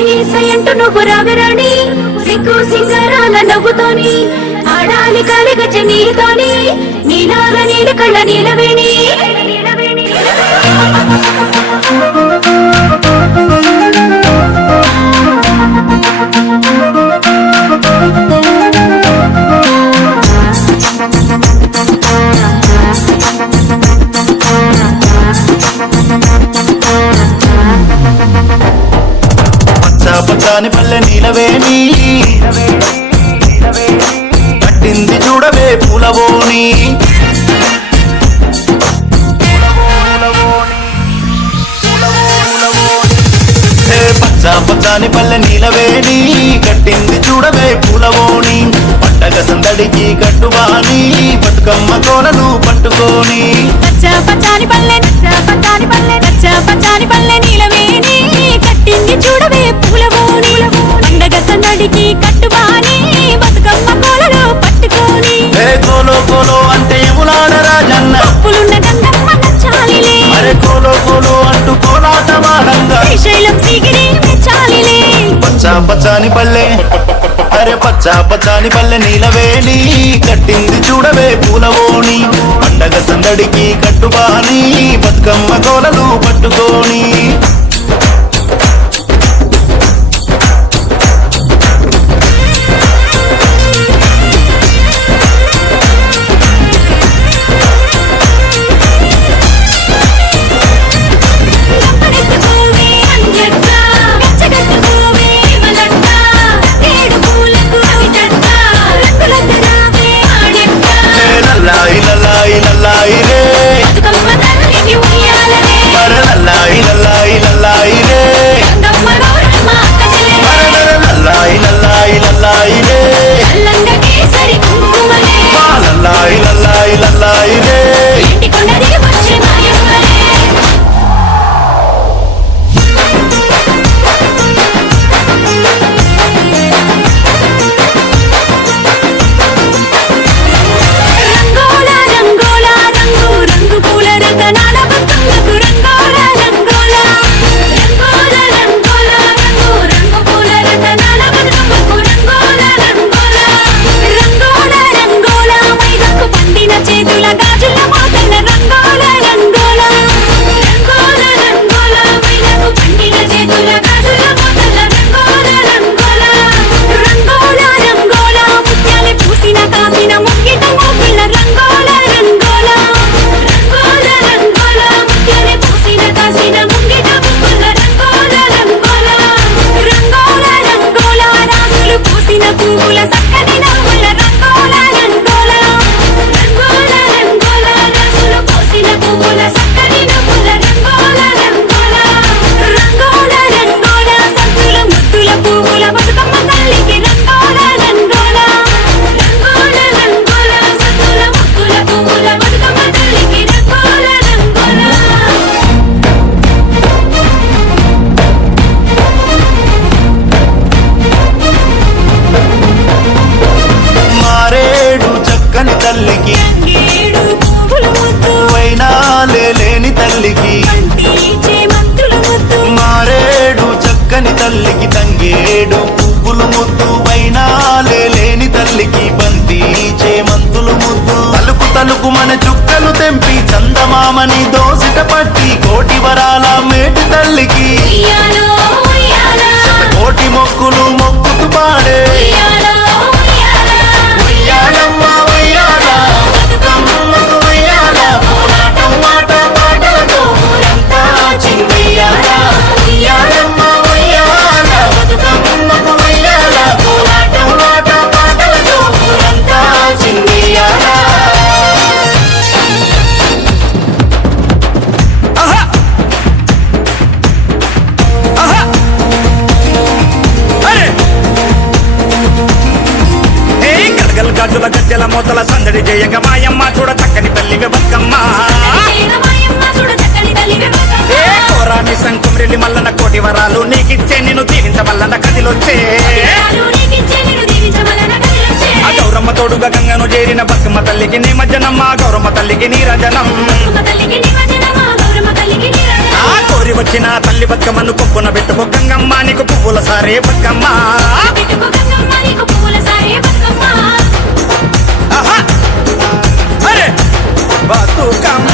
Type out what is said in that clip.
సై సై అంటూ నువ్వు రాగరాణి సిగ్గు సింగారాల నవ్వుతోని ఆడాలి కాలిగచ్చ నీతోని నీలాగ నీల కళ్ళ నీలవేణి పచ్చాని పల్లె నీలవేణి కట్టింది చూడవే పూలవోని పచ్చాని పల్లె నీలవేణి కట్టింది చూడవే పూలవోని పండగ సందడికి కట్టువాని బతుకమ్మ కోలను పట్టుకోని పచ్చాని పల్లె నీలవేణి కట్టింది చూడవే పూలవోని పండగ సందడికి కట్టువాని బతుకమ్మ కోలను పట్టుకోని కోలో కోలో అంటే ఎములాడ రాజన్న పులున్న గంగమ్మ నచ్చాలిలే అరే కోలో కోలో అంటూ కోలాట వాడంగా శ్రీశైలం సిగిరి మెచ్చాలిలే పచ్చాని పల్లె అరే పచ్చాని పల్లె నీలవేణి కట్టింది చూడవే పూలవోని పండగ సందడికి కట్టుబాని బతుకమ్మ కోలను పట్టుకోని తల్లికి తంగేడు పువ్వులు ముద్దు వైనాలే లేని తల్లికి బంతి చేమంతులు ముద్దు తలుకు తలుకు మన చుక్కలు తెంపి చందమామని దోసిట పట్టి కోటి వరాల మేటి తల్లికి కోటి మొక్కులు మొక్కుతూ పాడే గజ్జల మోతల సందడి జయగ మాయమ్మ చూడ చక్కని తల్లివే బతుకమ్మ కోరాని సంకుమ్రెల్లి మల్లన కోటి వరాలు నీకిచ్చే నిన్ను దీవించమల్లన కదిలొచ్చే గౌరమ్మ తోడుగా గంగను చేరిన బతుకమ్మ తల్లికి నిమజ్జనమ్మ గౌరమ్మ తల్లికి నీరజనం కోరి వచ్చిన తల్లి బతుకమ్మను కొప్పున పెట్టుకో గంగమ్మ నీకు పువ్వుల సారే బతుకమ్మ పెట్టుకో గంగమ్మ నీకు పువ్వుల సారే బతుకమ్మ ఆహా! అరే బతుకమ్మ